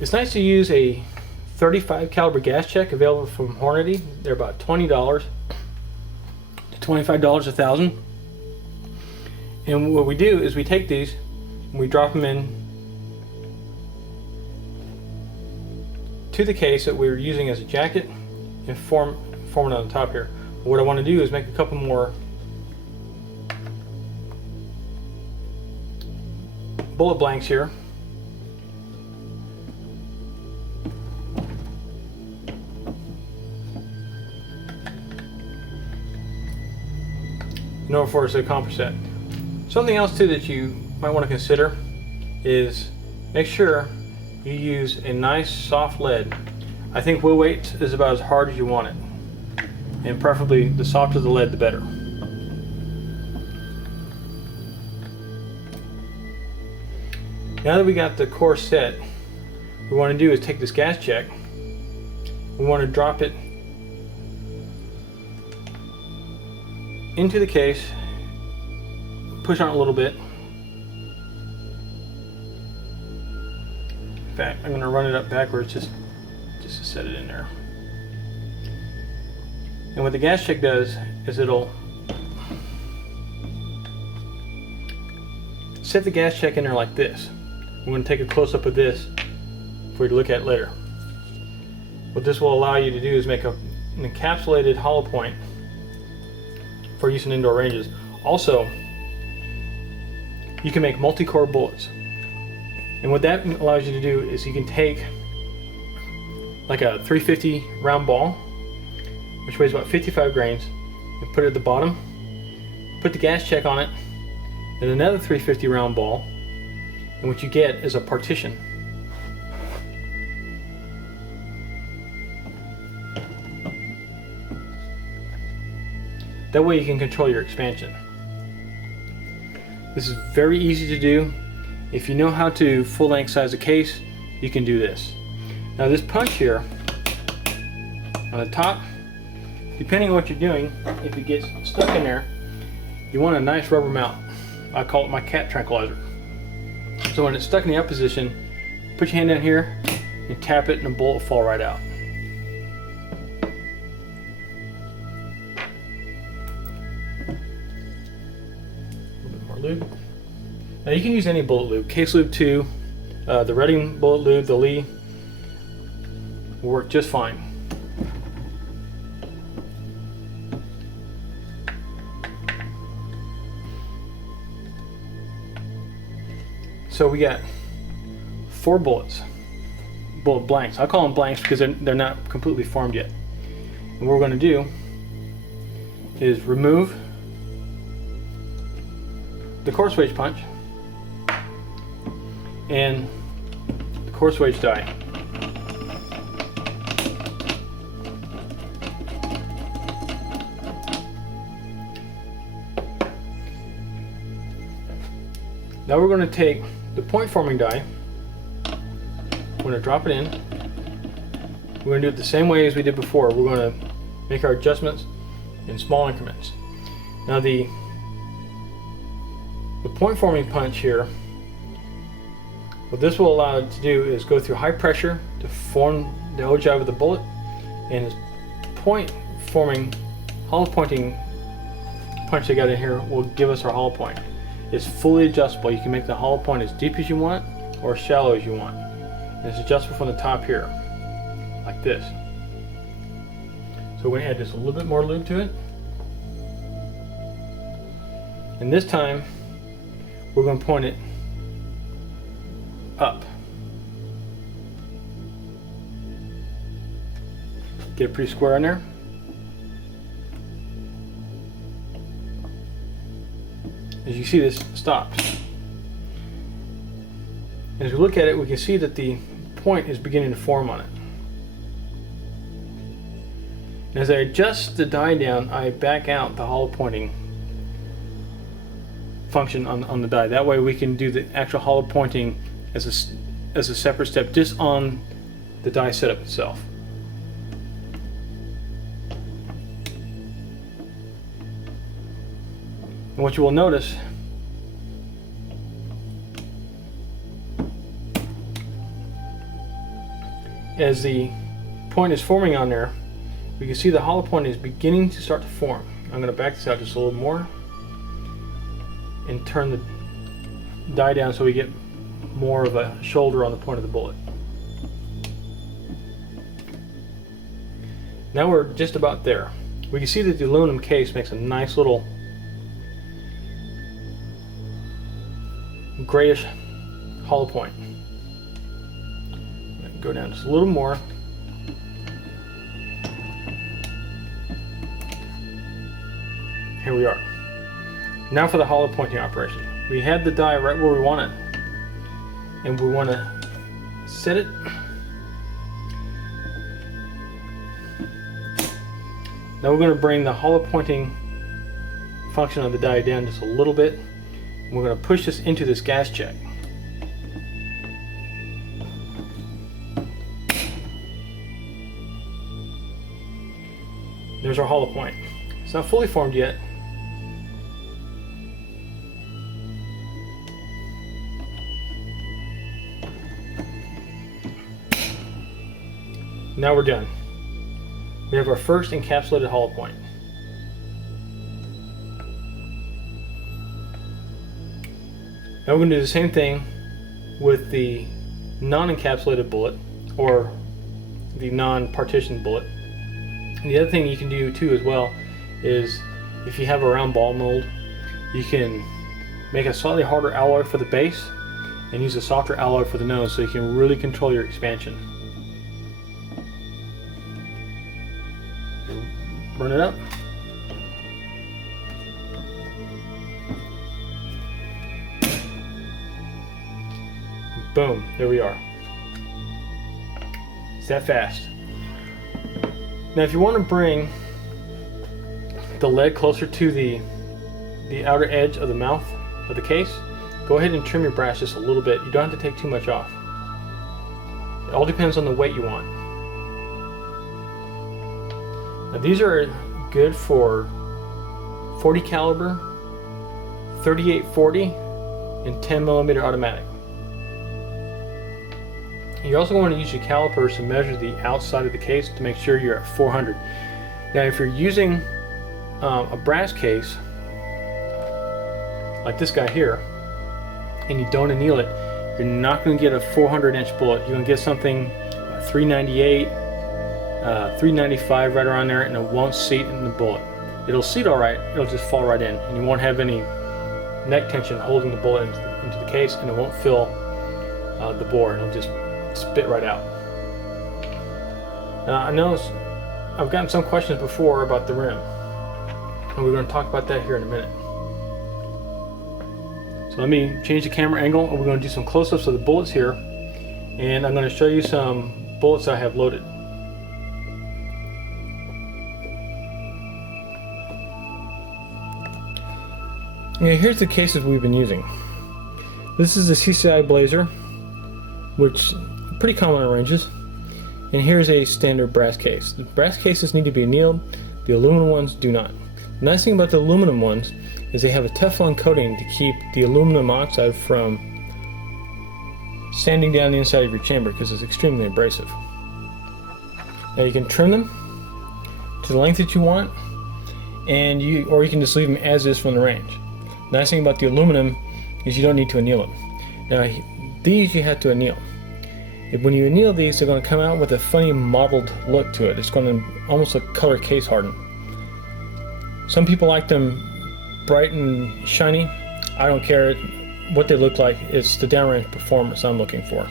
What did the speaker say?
It's nice to use a 35 caliber gas check available from Hornady. They're about $20 to $25 a thousand. And what we do is we take these and we drop them in to the case that we're using as a jacket and form it on the top here. But what I want to do is make a couple more bullet blanks here. In order for us to accomplish that. Something else too that you might want to consider is make sure you use a nice soft lead. I think will weight is about as hard as you want it, and preferably the softer the lead the better. Now that we got the core set, what we want to do is take this gas check. We want to drop it into the case, push on it a little bit. In fact, I'm going to run it up backwards just to set it in there. And what the gas check does is it'll set the gas check in there like this. I'm going to take a close-up of this for you to look at later. What this will allow you to do is make an encapsulated hollow point for use in indoor ranges. Also, you can make multi-core bullets. And what that allows you to do is you can take like a 350 round ball, which weighs about 55 grains, and put it at the bottom, put the gas check on it, and another 350 round ball, and what you get is a partition. That way you can control your expansion. This is very easy to do. If you know how to full length size a case, you can do this. Now this punch here on the top, depending on what you're doing, if it gets stuck in there, you want a nice rubber mount. I call it my cat tranquilizer. So when it's stuck in the up position, put your hand down here and tap it and the bullet will fall right out. Lube. Now you can use any bullet lube, Case Lube 2, the Redding bullet lube, the Lee, will work just fine. So we got 4 bullets, bullet blanks. I call them blanks because they're not completely formed yet. And what we're going to do is remove the coarse wedge punch and the coarse wedge die. Now we're going to take the point forming die, we're going to drop it in. We're going to do it the same way as we did before. We're going to make our adjustments in small increments. Now the point forming punch here, what this will allow it to do is go through high pressure to form the ogive of the bullet, and this point forming hollow pointing punch they got in here will give us our hollow point. It's fully adjustable. You can make the hollow point as deep as you want or as shallow as you want. And it's adjustable from the top here, like this. So we're going to add just a little bit more lube to it. And this time we're going to point it up. Get it pretty square in there. As you see, this stops. And as we look at it, we can see that the point is beginning to form on it. And as I adjust the die down, I back out the hollow pointing function on the die. That way we can do the actual hollow pointing as a separate step just on the die setup itself. And what you will notice as the point is forming on there, we can see the hollow point is beginning to start to form. I'm going to back this out just a little more and turn the die down so we get more of a shoulder on the point of the bullet. Now we're just about there. We can see that the aluminum case makes a nice little grayish hollow point. Go down just a little more. Here we are. Now for the hollow pointing operation. We had the die right where we want it, and we want to set it. Now we're going to bring the hollow pointing function of the die down just a little bit. And we're going to push this into this gas check. There's our hollow point. It's not fully formed yet. Now we're done. We have our first encapsulated hollow point. Now we're going to do the same thing with the non-encapsulated bullet, or the non-partitioned bullet. And the other thing you can do too as well is, if you have a round ball mold, you can make a slightly harder alloy for the base and use a softer alloy for the nose, so you can really control your expansion. Run it up. Boom, there we are. It's that fast. Now if you want to bring the lead closer to the outer edge of the mouth of the case, go ahead and trim your brass just a little bit. You don't have to take too much off. It all depends on the weight you want. Now these are good for 40 caliber, 3840, and 10mm automatic. You're also going to use your calipers to measure the outside of the case to make sure you're at 400. Now if you're using a brass case like this guy here, and you don't anneal it, you're not going to get a 400-inch bullet. You're going to get something 398, 395, right around there, and it won't seat in the bullet. It'll seat all right, it'll just fall right in, and you won't have any neck tension holding the bullet into the case, and it won't fill the bore. It'll just spit right out. I know I've gotten some questions before about the rim, and we're going to talk about that here in a minute. So let me change the camera angle, and we're going to do some close-ups of the bullets here, and I'm going to show you some bullets I have loaded. Okay, here's the cases we've been using. This is the CCI Blazer, which is pretty common on ranges, and here's a standard brass case. The brass cases need to be annealed, the aluminum ones do not. The nice thing about the aluminum ones is they have a Teflon coating to keep the aluminum oxide from sanding down the inside of your chamber, because it's extremely abrasive. Now you can trim them to the length that you want, and or you can just leave them as is from the range. The nice thing about the aluminum is you don't need to anneal them. Now these you have to anneal. When you anneal these, they're going to come out with a funny mottled look to it. It's going to almost look color case hardened. Some people like them bright and shiny. I don't care what they look like. It's the downrange performance I'm looking for.